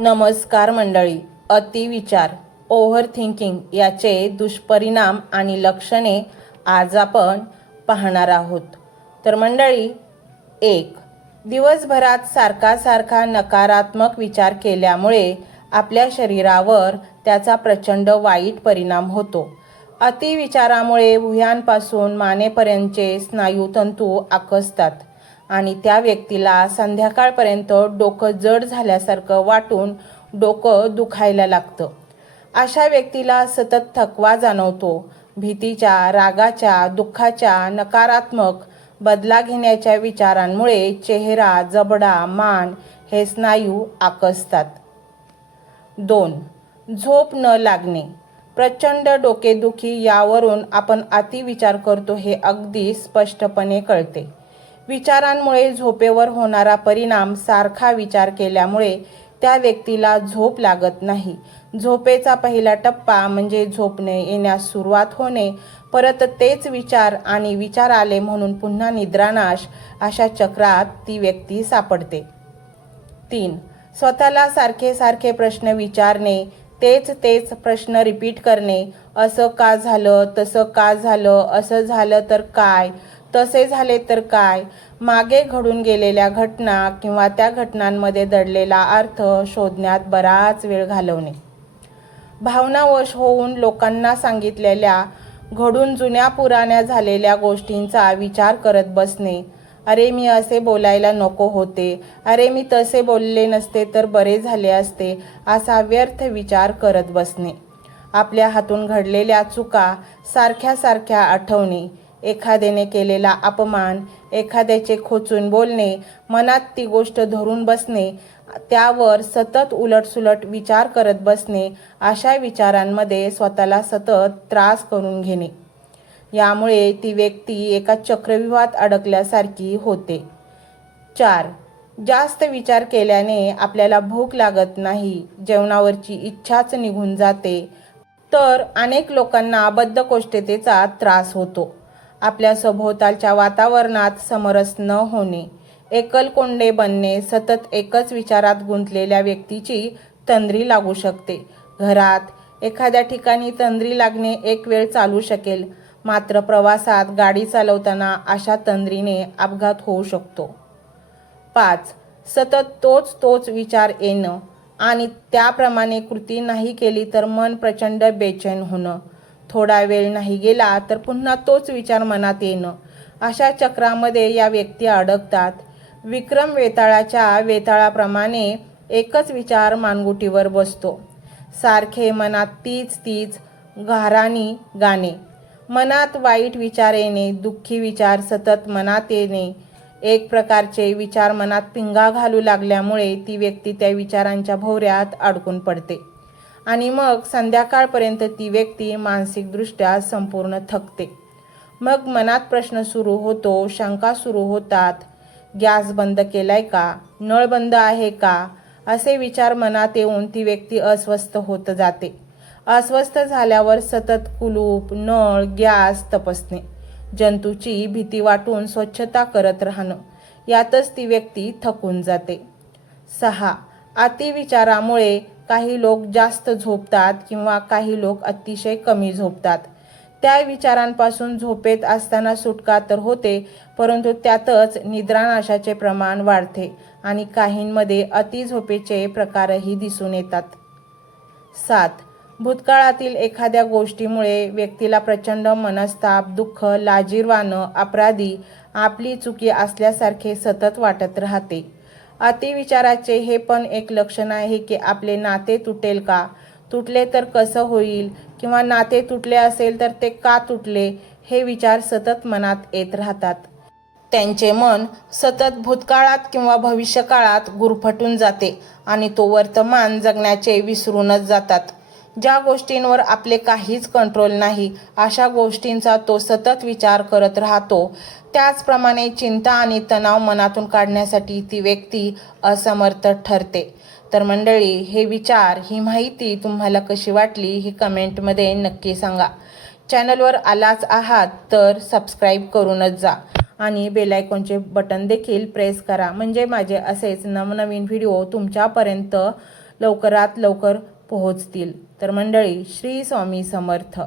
नमस्कार मंडळी. अतिविचार over thinking याचे दुष्परिणाम आणि लक्षणे आज आपण पाहणार आहोत. तर मंडळी, 1. दिवसभरात सारखा नकारात्मक विचार केल्यामुळे आपल्या शरीरावर त्याचा प्रचंड वाईट परिणाम होतो. अतिविचारामुळे भुयांपासून मानेपर्यंतचे स्नायुतंतू आकसतात आणि त्या व्यक्तीला संध्याकाळपर्यंत डोकं जड झाल्यासारखं वाटून डोकं दुखायला लागतं. अशा व्यक्तीला सतत थकवा जाणवतो. भीतीच्या, रागाच्या, दुःखाच्या, नकारात्मक बदला घेण्याच्या विचारांमुळे चेहरा, जबडा, मान हे स्नायू आकसतात. 2. झोप न लागणे. प्रचंड डोकेदुखी यावरून आपण अतिविचार करतो हे अगदी स्पष्टपणे कळते. विचारांमुळे झोपेवर होणारा परिणाम. सारखा विचार केल्यामुळे त्या व्यक्तीला झोप लागत नाही. झोपेचा पहिला टप्पा म्हणजे झोपणे येण्यास सुरुवात होणे, परत तेच विचार आणि विचार आले म्हणून पुन्हा निद्रानाश, अशा चक्रात ती व्यक्ती सापडते. 3. स्वतःला सारखे प्रश्न विचारणे, तेच प्रश्न रिपीट करणे. असं का झालं, तसं का झालं, असं झालं तर काय, तसे झाले तर काय. मागे घडून गेलेल्या घटना किंवा त्या घटनांमध्ये दडलेला अर्थ शोधण्यात बराच वेळ घालवणे. भावनावश होऊन लोकांना सांगितलेल्या, घडून जुन्या पुराण्या झालेल्या गोष्टींचा विचार करत बसणे. अरे मी असे बोलायला नको होते, अरे मी तसे बोलले नसते तर बरे झाले असते, असा व्यर्थ विचार करत बसणे. आपल्या हातून घडलेल्या चुका सारख्या आठवणे. एखाद्याने केलेला अपमान, एखाद्याचे खोचून बोलणे, मनात ती गोष्ट धरून बसणे, त्यावर सतत उलटसुलट विचार करत बसणे. अशा विचारांमध्ये स्वतःला सतत त्रास करून घेणे. यामुळे ती व्यक्ती एका चक्रव्यूहात अडकल्यासारखी होते. 4. जास्त विचार केल्याने आपल्याला भूक लागत नाही, जेवणावरची इच्छाच निघून जाते. तर अनेक लोकांना बद्धकोष्ठतेचा त्रास होतो. आपल्या सभोवतालच्या वातावरणात समरस न होणे, एकलकोंडे बनणे. सतत एकच विचारात गुंतलेल्या व्यक्तीची तंद्री लागू शकते. घरात एखाद्या ठिकाणी तंद्री लागणे एक वेळ चालू शकेल, मात्र प्रवासात, गाडी चालवताना अशा तंद्रीने अपघात होऊ शकतो. 5. सतत तोच विचार येणं आणि त्याप्रमाणे कृती नाही केली तर मन प्रचंड बेचैन होणं. थोडा वेळ नाही गेला तर पुन्हा तोच विचार मनात येणं. अशा चक्रामध्ये या व्यक्ती अडकतात. विक्रम वेताळाच्या वेताळाप्रमाणे एकच विचार मानगुटीवर बसतो. सारखे मनात तीच घाराणी गाणे. मनात वाईट विचार येणे, दुःखी विचार सतत मनात येणे. एक प्रकारचे विचार मनात पिंगा घालू लागल्यामुळे ती व्यक्ती त्या विचारांच्या भोवऱ्यात अडकून पडते आणि मग संध्याकाळपर्यंत ती व्यक्ती मानसिकदृष्ट्या संपूर्ण थकते. मग मनात प्रश्न सुरू होतो, शंका सुरू होतात. गॅस बंद केलाय का, नळ बंद आहे का, असे विचार मनात येऊन ती व्यक्ती अस्वस्थ होत जाते. अस्वस्थ झाल्यावर सतत कुलूप, नळ, गॅस तपासणे, जंतूची भीती वाटून स्वच्छता करत राहणं, यातच ती व्यक्ती थकून जाते. 6. अतिविचारामुळे काही लोक जास्त झोपतात किंवा काही लोक अतिशय कमी झोपतात. त्या विचारांपासून झोपेत असताना सुटका तर होते, परंतु त्यातच निद्रानाशाचे प्रमाण वाढते आणि काहींमध्ये अतिझोपेचे प्रकारही दिसून येतात. 7. भूतकाळातील एखाद्या गोष्टीमुळे व्यक्तीला प्रचंड मनस्ताप, दुःख, लाजिरवाणं, अपराधी, आपली चुकी असल्यासारखे सतत वाटत राहते. अतिविचाराचे हे पण एक लक्षण आहे की आपले नाते तुटेल का, तुटले तर कसं होईल, किंवा नाते तुटले असेल तर ते का तुटले, हे विचार सतत मनात येत राहतात. त्यांचे मन सतत भूतकाळात किंवा भविष्यकाळात गुरफटून जाते आणि तो वर्तमान जगण्याचे विसरूनच जातात. ज्या गोष्टींवर आपले काहीच कंट्रोल नाही, अशा गोष्टींचा तो सतत विचार करत राहतो. त्याचप्रमाणे चिंता आणि तणाव मनातून काढण्यासाठी ती व्यक्ती असमर्थ ठरते. तर मंडळी, हे विचार, ही माहिती तुम्हाला कशी वाटली ही कमेंटमध्ये नक्की सांगा. चॅनलवर आलाच आहात तर सबस्क्राईब करूनच जा आणि बेल आयकॉनचे बटन देखील प्रेस करा, म्हणजे माझे असेच नवनवीन व्हिडिओ तुमच्यापर्यंत लवकरात लवकर पोहोचतील. तर मंडळी, श्री स्वामी समर्थ.